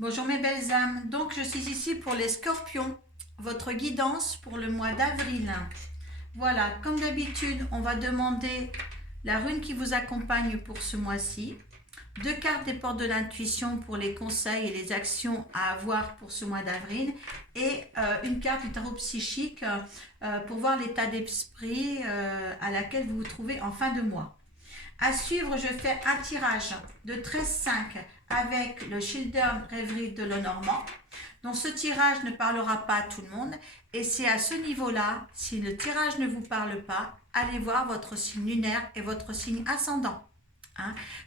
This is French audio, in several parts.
Bonjour mes belles âmes, donc je suis ici pour les scorpions, votre guidance pour le mois d'avril. Voilà, comme d'habitude, on va demander la rune qui vous accompagne pour ce mois-ci, 2 cartes des portes de l'intuition pour les conseils et les actions à avoir pour ce mois d'avril et une carte du tarot psychique pour voir l'état d'esprit à laquelle vous vous trouvez en fin de mois. À suivre, je fais un tirage de 13-5 avec le Children Rêverie de Lenormand. Donc ce tirage ne parlera pas à tout le monde et c'est à ce niveau-là, si le tirage ne vous parle pas, allez voir votre signe lunaire et votre signe ascendant.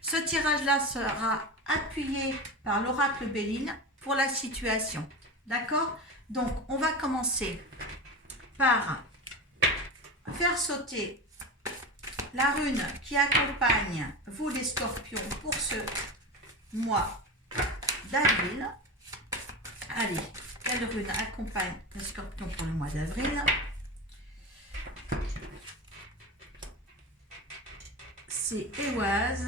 Ce tirage-là sera appuyé par l'oracle Béline pour la situation. D'accord? Donc on va commencer par faire sauter la rune qui accompagne vous les scorpions pour ce mois d'avril. Allez, quelle rune accompagne les scorpions pour le mois d'avril? C'est Ehwaz.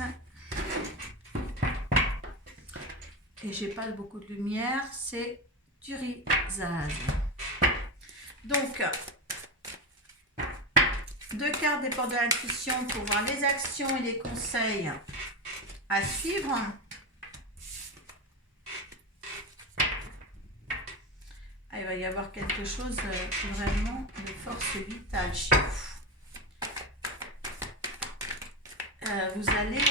Et j'ai pas beaucoup de lumière, c'est Thurisaz. Donc, 2 cartes des portes de l'intuition pour voir les actions et les conseils à suivre. Ah, il va y avoir quelque chose vraiment de force vitale chez vous. Vous allez,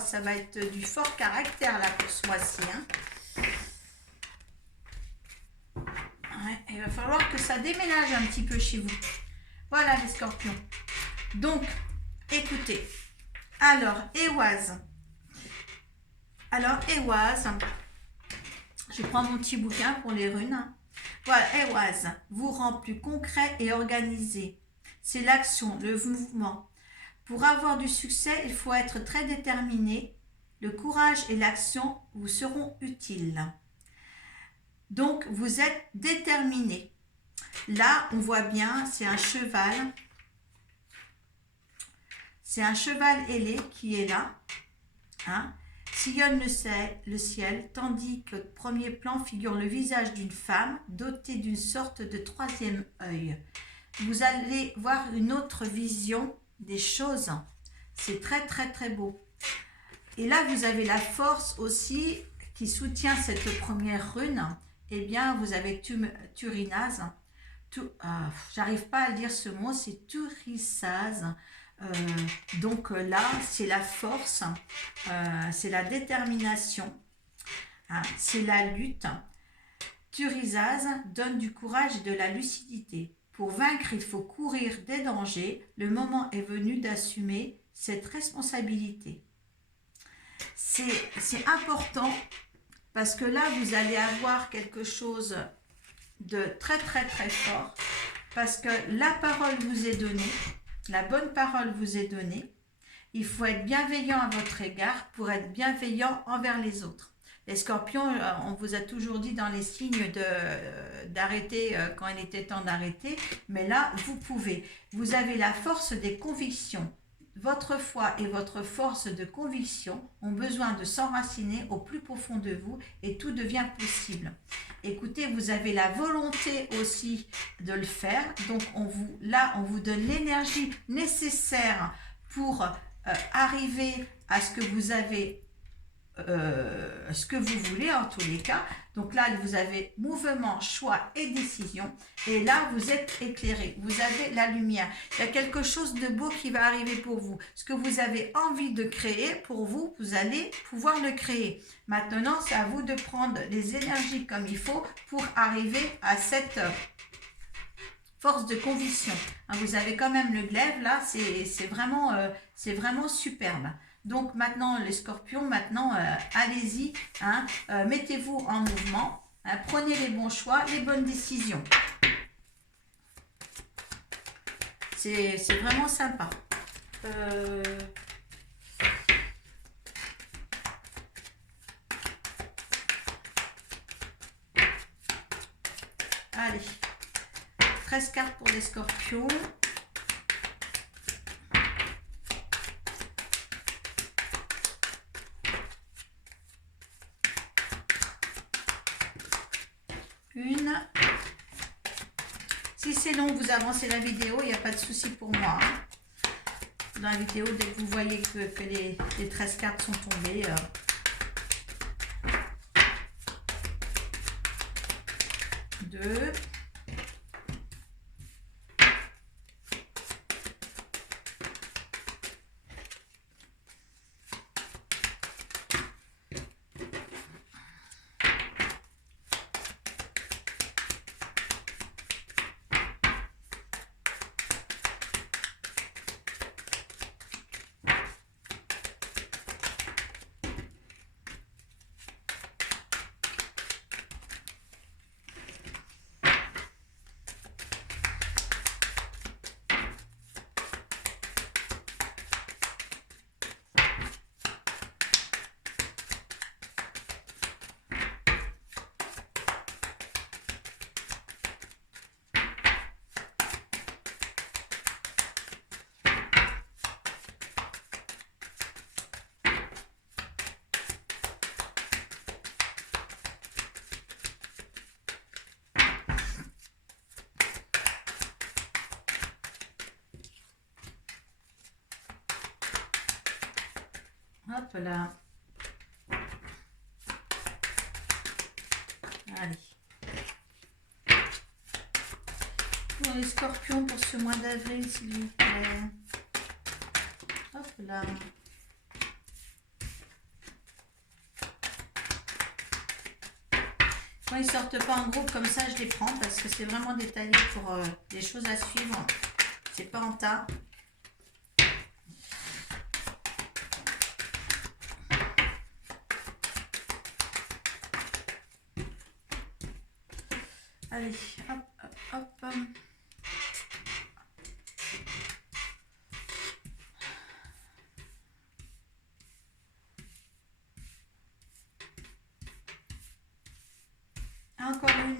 ça va être du fort caractère là pour ce mois-ci. Ouais, il va falloir que ça déménage un petit peu chez vous. Voilà les scorpions. Donc, écoutez. Alors, Ehwaz. Je prends mon petit bouquin pour les runes. Voilà, Ehwaz vous rend plus concret et organisé. C'est l'action, le mouvement. Pour avoir du succès, il faut être très déterminé. Le courage et l'action vous seront utiles. Donc, vous êtes déterminé. Là, on voit bien, c'est un cheval. C'est un cheval ailé qui est là. Sillonne le ciel, tandis que premier plan figure le visage d'une femme dotée d'une sorte de 3e œil. Vous allez voir une autre vision des choses. C'est très très très beau. Et là, vous avez la force aussi qui soutient cette première rune. Eh bien, vous avez Thurisaz. J'arrive pas à dire ce mot, c'est Thurisaz. Donc là, c'est la force, c'est la détermination, c'est la lutte. Thurisaz donne du courage et de la lucidité. Pour vaincre, il faut courir des dangers. Le moment est venu d'assumer cette responsabilité. C'est important parce que là, vous allez avoir quelque chose de très très très fort parce que la parole vous est donnée. La bonne parole vous est donnée. Il faut être bienveillant à votre égard pour être bienveillant envers les autres. Les scorpions, on vous a toujours dit dans les signes d'arrêter quand il était temps d'arrêter. Mais là, vous pouvez. Vous avez la force des convictions. Votre foi et votre force de conviction ont besoin de s'enraciner au plus profond de vous et tout devient possible. Écoutez, vous avez la volonté aussi de le faire. Donc, on vous donne l'énergie nécessaire pour arriver à ce que vous avez, ce que vous voulez en tous les cas. Donc là, vous avez mouvement, choix et décision. Et là, vous êtes éclairé. Vous avez la lumière. Il y a quelque chose de beau qui va arriver pour vous. Ce que vous avez envie de créer pour vous, vous allez pouvoir le créer. Maintenant, c'est à vous de prendre les énergies comme il faut pour arriver à cette force de conviction. Vous avez quand même le glaive là, c'est vraiment superbe. Donc maintenant les scorpions, allez-y, mettez-vous en mouvement, prenez les bons choix, les bonnes décisions. C'est vraiment sympa. Allez, 13 cartes pour les scorpions. Une. Si c'est long, vous avancez la vidéo, il n'y a pas de souci pour moi. Dans la vidéo, dès que vous voyez que les 13 cartes sont tombées. 2. Hop là. Allez. Pour les scorpions pour ce mois d'avril, s'il vous plaît. Hop là. Quand ils sortent pas en groupe comme ça, je les prends parce que c'est vraiment détaillé pour des choses à suivre. C'est pas en tas. Allez, hop, hop, hop. Encore une.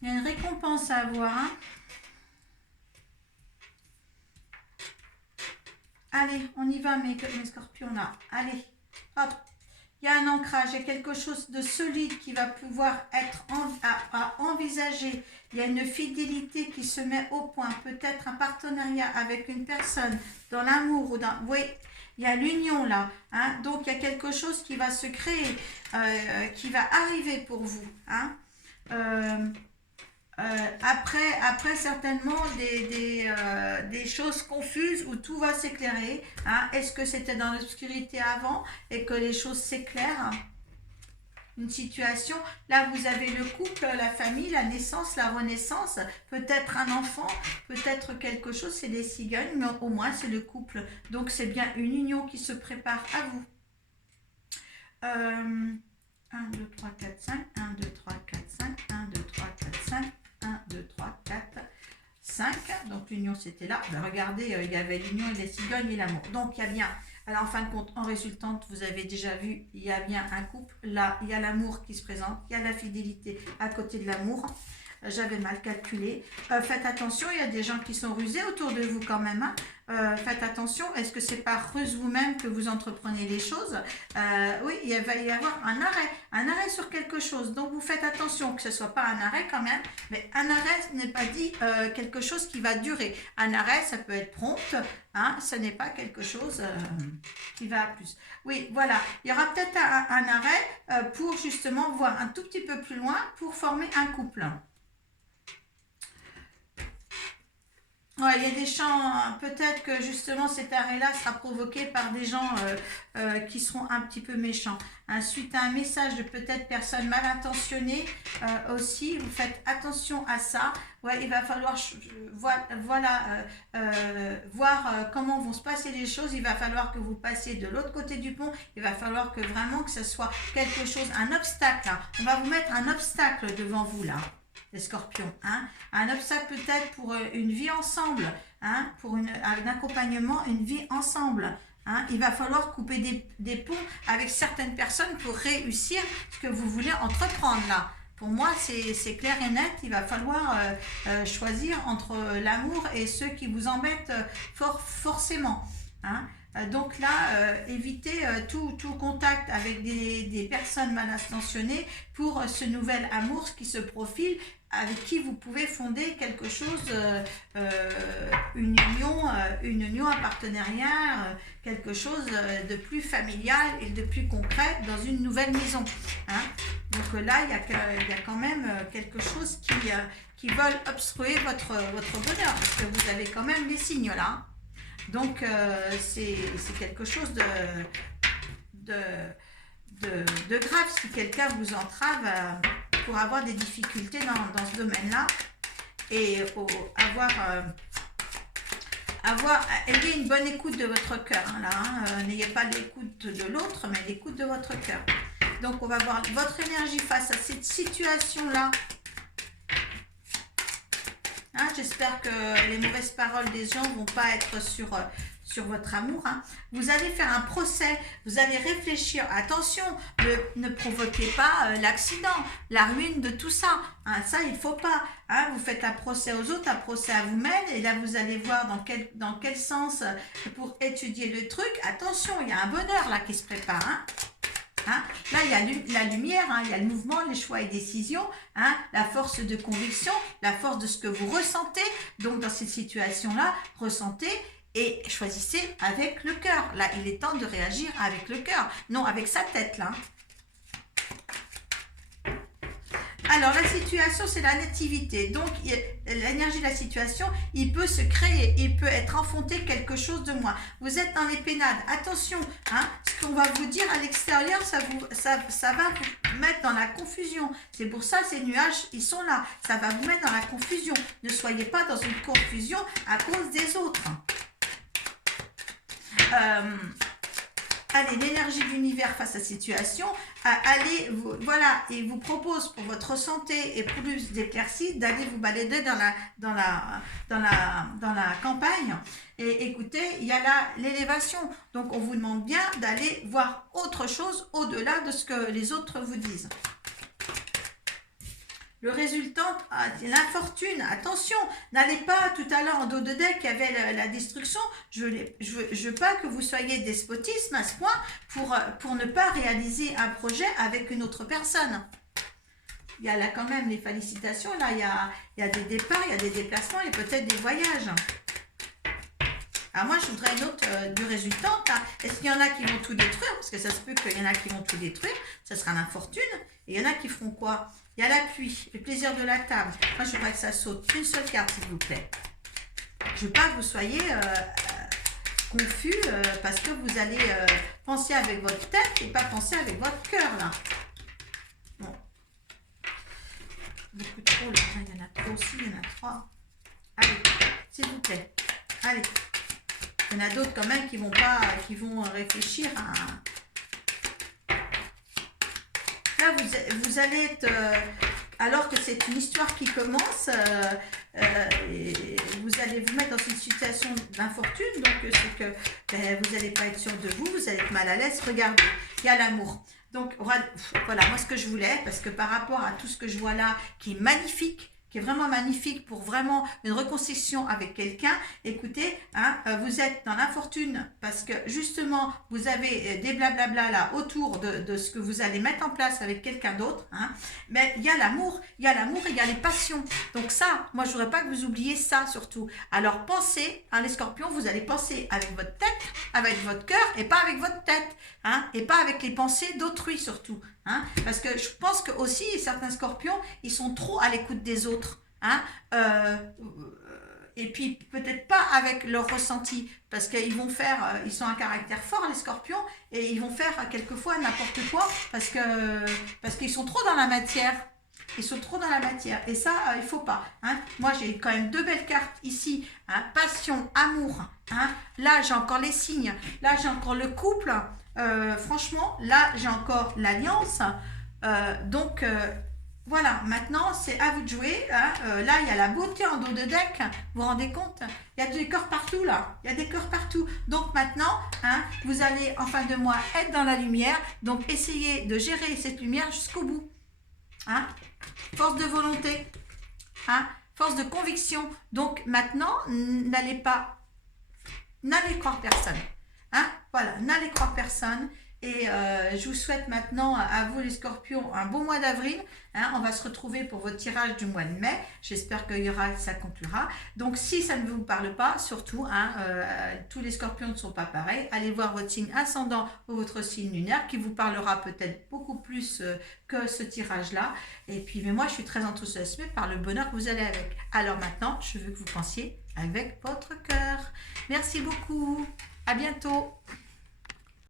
Il y a une récompense à avoir. Hein. Allez, on y va mes scorpions là. Allez, hop. Il y a un ancrage, il y a quelque chose de solide qui va pouvoir être à envisager. Il y a une fidélité qui se met au point. Peut-être un partenariat avec une personne dans l'amour ou dans... Oui, il y a l'union là. Hein. Donc, il y a quelque chose qui va se créer, qui va arriver pour vous. Hein. Après certainement des choses confuses où tout va s'éclairer. Hein. Est-ce que c'était dans l'obscurité avant et que les choses s'éclairent? Une situation, là vous avez le couple, la famille, la naissance, la renaissance, peut-être un enfant, peut-être quelque chose, c'est des cigognes, mais au moins c'est le couple. Donc c'est bien une union qui se prépare à vous. 1, 2, 3, 4, 5, 1, 2, 3, 4, 5, 1, 2, 3, 4, 5, 1, 2, 3, 4, 5. Donc l'union c'était là. Ben, regardez, il y avait l'union et les cigognes et l'amour. Donc il y a bien, alors en fin de compte, en résultante, vous avez déjà vu, il y a bien un couple. Là, il y a l'amour qui se présente, il y a la fidélité à côté de l'amour. J'avais mal calculé. Faites attention, il y a des gens qui sont rusés autour de vous quand même. Hein. Faites attention, est-ce que c'est par ruse vous-même que vous entreprenez les choses? Oui, il va y avoir un arrêt sur quelque chose. Donc vous faites attention que ce ne soit pas un arrêt quand même, mais un arrêt n'est pas dit quelque chose qui va durer. Un arrêt, ça peut être prompt, hein, ce n'est pas quelque chose qui va à plus. Oui, voilà, il y aura peut-être un arrêt pour justement voir un tout petit peu plus loin pour former un couple. Ouais, il y a des gens, peut-être que justement cet arrêt-là sera provoqué par des gens qui seront un petit peu méchants. Hein, suite à un message de peut-être personnes mal intentionnées aussi, vous faites attention à ça. Ouais, il va falloir voir comment vont se passer les choses. Il va falloir que vous passiez de l'autre côté du pont. Il va falloir que vraiment que ce soit quelque chose, un obstacle. Hein. On va vous mettre un obstacle devant vous là. Les scorpions, hein. Un obstacle peut-être pour une vie ensemble, hein, pour un accompagnement, une vie ensemble. Hein. Il va falloir couper des ponts avec certaines personnes pour réussir ce que vous voulez entreprendre là. Pour moi, c'est clair et net. Il va falloir choisir entre l'amour et ceux qui vous embêtent forcément. Hein. Donc là, évitez tout contact avec des personnes mal intentionnées pour ce nouvel amour qui se profile, avec qui vous pouvez fonder quelque chose, une union, un partenariat, quelque chose de plus familial et de plus concret dans une nouvelle maison. Hein. Donc là, il y a quand même quelque chose qui veulent obstruer votre bonheur, parce que vous avez quand même des signes là. Hein. Donc c'est quelque chose de grave si quelqu'un vous entrave pour avoir des difficultés dans ce domaine-là et ayez une bonne écoute de votre cœur. Hein, là, hein. N'ayez pas l'écoute de l'autre, mais l'écoute de votre cœur. Donc, on va voir votre énergie face à cette situation-là. Hein, j'espère que les mauvaises paroles des gens ne vont pas être sur votre amour. Hein. Vous allez faire un procès, vous allez réfléchir. Attention, ne provoquez pas l'accident, la ruine de tout ça. Hein, ça, il ne faut pas. Hein. Vous faites un procès aux autres, un procès à vous-même. Et là, vous allez voir dans quel sens pour étudier le truc. Attention, il y a un bonheur là qui se prépare. Hein. Hein? Là, il y a la lumière, hein, il y a le mouvement, les choix et décisions, hein, la force de conviction, la force de ce que vous ressentez. Donc, dans cette situation-là, ressentez et choisissez avec le cœur. Là, il est temps de réagir avec le cœur, non avec sa tête, là. Alors, la situation, c'est la nativité. Donc, l'énergie de la situation, il peut se créer, il peut être enfanté quelque chose de moi. Vous êtes dans les pénades. Attention, hein, ce qu'on va vous dire à l'extérieur, ça va vous mettre dans la confusion. C'est pour ça, ces nuages, ils sont là. Ça va vous mettre dans la confusion. Ne soyez pas dans une confusion à cause des autres. Allez, l'énergie de l'univers face à la situation, allez, voilà, il vous propose pour votre santé et plus d'éclaircie d'aller vous balader dans la campagne. Et écoutez, il y a là l'élévation. Donc, on vous demande bien d'aller voir autre chose au-delà de ce que les autres vous disent. Le résultat, l'infortune, attention, n'allez pas tout à l'heure en dos de deck, il y avait la destruction, je veux pas que vous soyez despotisme à ce point pour ne pas réaliser un projet avec une autre personne. Il y a là quand même les félicitations, là il y a des départs, il y a des déplacements et peut-être des voyages. Alors moi je voudrais une autre du résultat. Est-ce qu'il y en a qui vont tout détruire? Parce que ça se peut qu'il y en a qui vont tout détruire, ça sera l'infortune. Et il y en a qui feront quoi? Il y a la pluie, le plaisir de la table. Moi je voudrais que ça saute. Une seule carte s'il vous plaît. Je veux pas que vous soyez confus parce que vous allez penser avec votre tête et pas penser avec votre cœur là. Bon. Beaucoup trop là, il y en a trop aussi, il y en a 3. Allez, s'il vous plaît. Allez. Il y en a d'autres quand même qui vont réfléchir à... Là, vous allez être, alors que c'est une histoire qui commence, vous allez vous mettre dans une situation d'infortune, donc c'est que vous n'allez pas être sûr de vous, vous allez être mal à l'aise. Regardez, il y a l'amour. Donc voilà, moi ce que je voulais, parce que par rapport à tout ce que je vois là, qui est magnifique, qui est vraiment magnifique pour vraiment une reconstruction avec quelqu'un. Écoutez, hein, vous êtes dans l'infortune parce que justement, vous avez des blablabla là autour de ce que vous allez mettre en place avec quelqu'un d'autre. Hein. Mais il y a l'amour, il y a l'amour et il y a les passions. Donc ça, moi je voudrais pas que vous oubliez ça surtout. Alors pensez, hein, les scorpions, vous allez penser avec votre tête, avec votre cœur et pas avec votre tête. Hein, et pas avec les pensées d'autrui surtout. Hein, parce que je pense que aussi certains scorpions, ils sont trop à l'écoute des autres. Hein, et puis peut-être pas avec leur ressenti. Parce qu'ils vont faire, ils sont un caractère fort les scorpions. Et ils vont faire quelquefois n'importe quoi. Parce qu'ils sont trop dans la matière. Ils sont trop dans la matière. Et ça, il ne faut pas. Hein. Moi, j'ai quand même 2 belles cartes ici. Hein, passion, amour. Hein. Là, j'ai encore les signes. Là, j'ai encore le couple. Franchement, là, j'ai encore l'alliance. Donc, voilà. Maintenant, c'est à vous de jouer. Hein. Là, il y a la beauté en dos de deck. Vous vous rendez compte? Il y a des cœurs partout, là. Il y a des cœurs partout. Donc, maintenant, hein, vous allez, en fin de mois, être dans la lumière. Donc, essayez de gérer cette lumière jusqu'au bout. Hein. force de volonté, hein, force de conviction. Donc maintenant, n'allez croire personne. Hein, voilà, n'allez croire personne. Et je vous souhaite maintenant à vous les scorpions un bon mois d'avril. Hein, on va se retrouver pour votre tirage du mois de mai. J'espère que ça conclura. Donc si ça ne vous parle pas, surtout, hein, tous les scorpions ne sont pas pareils. Allez voir votre signe ascendant ou votre signe lunaire qui vous parlera peut-être beaucoup plus que ce tirage-là. Et puis mais moi je suis très enthousiasmée par le bonheur que vous allez avec. Alors maintenant, je veux que vous pensiez avec votre cœur. Merci beaucoup. À bientôt.